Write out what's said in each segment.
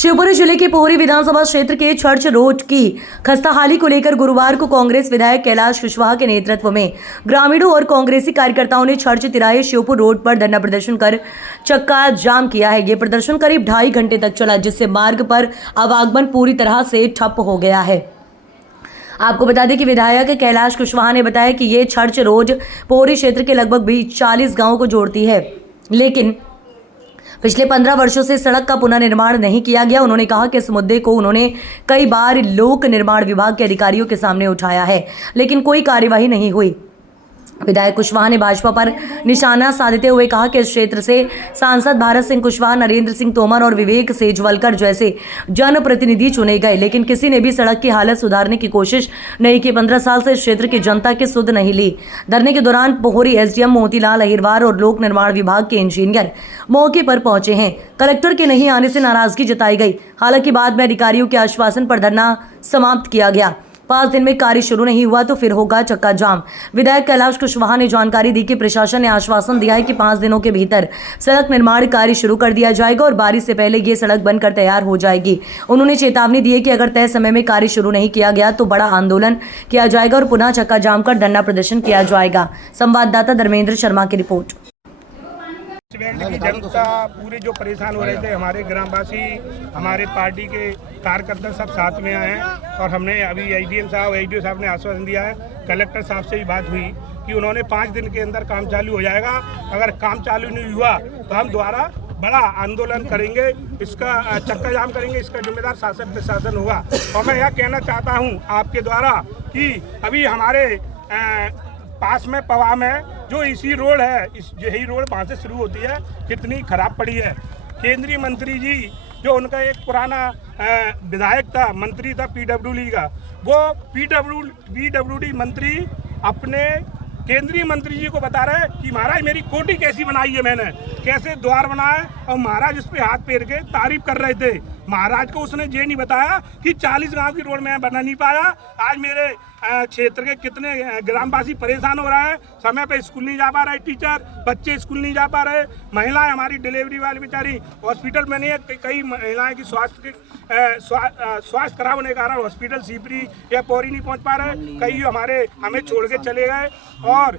शिवपुरी जिले के पोहरी विधानसभा क्षेत्र के चर्च रोड की खस्ताहाली को लेकर गुरुवार को कांग्रेस विधायक कैलाश कुशवाहा के नेतृत्व में ग्रामीणों और कांग्रेसी कार्यकर्ताओं ने चर्च तिराहे शिवपुर रोड पर धरना प्रदर्शन कर चक्का जाम किया है। ये प्रदर्शन करीब 2.5 घंटे तक चला, जिससे मार्ग पर आवागमन पूरी तरह से ठप हो गया है। आपको बता दें कि विधायक कैलाश कुशवाहा ने बताया कि ये चर्च रोड पोहरी क्षेत्र के लगभग 40 गाँवों को जोड़ती है, लेकिन पिछले 15 वर्षों से सड़क का पुनर्निर्माण नहीं किया गया। उन्होंने कहा कि इस मुद्दे को उन्होंने कई बार लोक निर्माण विभाग के अधिकारियों के सामने उठाया है, लेकिन कोई कार्यवाही नहीं हुई। विधायक कुशवाहा ने भाजपा पर निशाना साधते हुए कहा कि इस क्षेत्र से सांसद भारत सिंह कुशवाहा, नरेंद्र सिंह तोमर और विवेक सेजवलकर जैसे जनप्रतिनिधि चुने गए, लेकिन किसी ने भी सड़क की हालत सुधारने की कोशिश नहीं की। 15 साल से इस क्षेत्र की जनता की सुध नहीं ली। धरने के दौरान पोहरी एसडीएम मोतीलाल अहिरवार और लोक निर्माण विभाग के इंजीनियर मौके पर पहुंचे हैं। कलेक्टर के नहीं आने से नाराजगी जताई गई। हालांकि बाद में अधिकारियों के आश्वासन पर धरना समाप्त किया गया। 5 दिन में कार्य शुरू नहीं हुआ तो फिर होगा चक्का जाम। विधायक कैलाश कुशवाहा ने जानकारी दी कि प्रशासन ने आश्वासन दिया है कि 5 दिनों के भीतर सड़क निर्माण कार्य शुरू कर दिया जाएगा और बारिश से पहले ये सड़क बनकर तैयार हो जाएगी। उन्होंने चेतावनी दी है कि अगर तय समय में कार्य शुरू नहीं किया गया तो बड़ा आंदोलन किया जाएगा और पुनः चक्का जाम कर धरना प्रदर्शन किया जाएगा। संवाददाता धर्मेंद्र शर्मा की रिपोर्ट। की जनता पूरे जो परेशान हो रहे थे, हमारे ग्रामवासी, हमारे पार्टी के कार्यकर्ता सब साथ में आए हैं और हमने अभी एसडीएम साहब ने आश्वासन दिया है। कलेक्टर साहब से भी बात हुई कि उन्होंने 5 दिन के अंदर काम चालू हो जाएगा। अगर काम चालू नहीं हुआ तो हम दोबारा बड़ा आंदोलन करेंगे, इसका चक्का जाम करेंगे। इसका जिम्मेदार शासन प्रशासन होगा। और मैं यह कहना चाहता हूँ आपके द्वारा कि अभी हमारे पास में पवा में जो इसी रोड है, यही रोड वहाँ से शुरू होती है, कितनी खराब पड़ी है। केंद्रीय मंत्री जी जो उनका एक पुराना विधायक था, मंत्री था पीडब्ल्यूडी का, वो पीडब्ल्यूडी मंत्री अपने केंद्रीय मंत्री जी को बता रहे हैं कि महाराज मेरी कोठी कैसी बनाई है, मैंने कैसे द्वार बनाए, और महाराज इस पे हाथ फेर के तारीफ कर रहे थे। महाराज को उसने ये नहीं बताया कि 40 गांव की रोड मैं बना नहीं पाया। आज मेरे क्षेत्र के कितने ग्रामवासी परेशान हो रहे हैं, समय पे स्कूल नहीं जा पा रहे टीचर, बच्चे स्कूल नहीं जा पा रहे, महिलाएं हमारी डिलीवरी वाली बेचारी हॉस्पिटल में नहीं है। कई महिलाएं की स्वास्थ्य खराब होने के कारण हॉस्पिटल सीपरी या पौरी नहीं पहुंच पा रहे। कई हमें छोड़ के चले गए और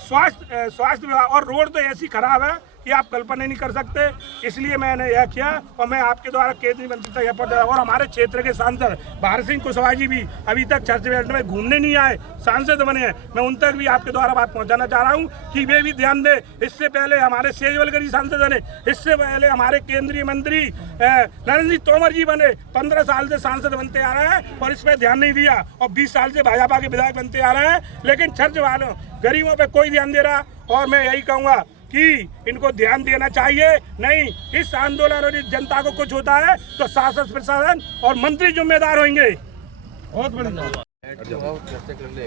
स्वास्थ्य विभाग और रोड तो ऐसी खराब है कि आप कल्पना नहीं कर सकते। इसलिए मैंने यह किया और मैं आपके द्वारा केंद्रीय मंत्री तक यह पहुंचा। और हमारे क्षेत्र के सांसद भारत सिंह कुशवाहा जी भी अभी तक चर्च में घूमने नहीं आए, सांसद बने हैं। मैं उन तक भी आपके द्वारा बात पहुंचाना चाह रहा हूं कि वे भी ध्यान दें। इससे पहले हमारे सेजवलकर जी सांसद बने, इससे पहले हमारे केंद्रीय मंत्री नरेंद्र सिंह तोमर जी बने। 15 साल से सांसद बनते आ रहे हैं और इस पर ध्यान नहीं दिया, और 20 साल से भाजपा के विधायक बनते आ रहे हैं, लेकिन चर्च वालों गरीबों पर कोई ध्यान दे रहा। और मैं यही कहूँगा कि इनको ध्यान देना चाहिए। नहीं, इस आंदोलन और इस जनता को कुछ होता है तो शासन प्रशासन और मंत्री जिम्मेदार होंगे। बहुत बढ़िया चर्चा कर ले।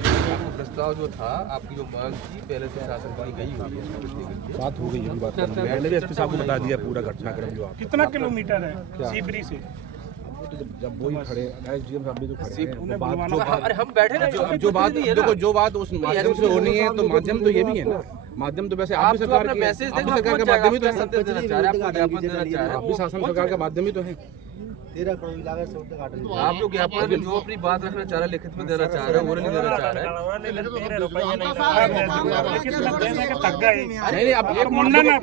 प्रस्ताव जो था, आपकी जो मांग थी पहले से शासन की गई हुई है, बात हो गई है। बात मैंने भी एसपी साहब को बता दिया पूरा घटनाक्रम जो कितना किलोमीटर है सीबरी से। जब वही खड़े एसडीएम साहब भी तो खड़े हैं, अरे हम बैठे ना, जो बात देखो, जो बात उस माध्यम से होनी है तो माध्यम तो ये भी है ना। माध्यम तो वैसे आप भी सरकार के माध्यम ही तो है, आप भी शासन सरकार का माध्यम ही तो है। 13 करोड़ की लागत से उद्घाटन। आप लोग यहाँ पर जो अपनी बात रखना चाह रहे, लिखित में देना चाह रहे हैं, वो नहीं देना चाह रहे हैं। नहीं, अब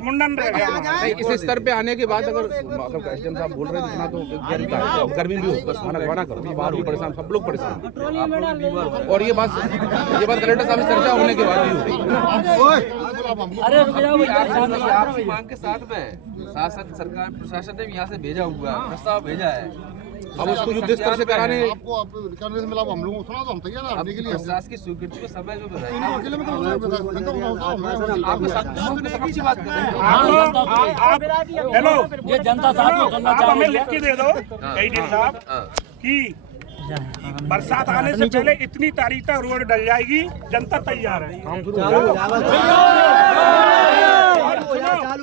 मुंडन रह गया। इस स्तर पे आने के बाद अगर एसडीएम साहब बोल रहे हैं इतना, तो गर्मी भी हो, बस मना करो। बाहर भी परेशान, सब लोग परेशान। और ये बात कलेक्टर साहब से चर्चा होने के बाद ही हो रही। आपकी मांग के साथ में शासन सरकार प्रशासन ने यहाँ से भेजा हुआ प्रस्ताव भेजा है। अब उसको युद्ध स्तर से कराने आपको करने से मिला, हम लोगों को सुना तो हम तैयार हैं आने के लिए। प्रशासन की स्वीकृति को समय जो बताया हेलो, ये जनता साहब हमें लिख के दे दो एडीएम साहब कि बरसात आने से पहले इतनी तारीख तक रोड डल जाएगी, जनता तैयार है।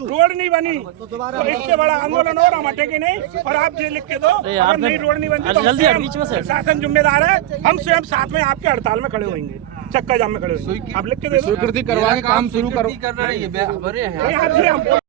रोड नहीं बनी तो इससे बड़ा आंदोलन और हम हटेंगे नहीं। और आप ये लिख के दो, अगर नहीं रोड नहीं बनती तो प्रशासन जिम्मेदार है, हम स्वयं साथ में आपके हड़ताल में खड़े होंगे, चक्का जाम में खड़े होंगे। आप लिख के दो, स्वीकृति करवा के काम शुरू करो। करना है।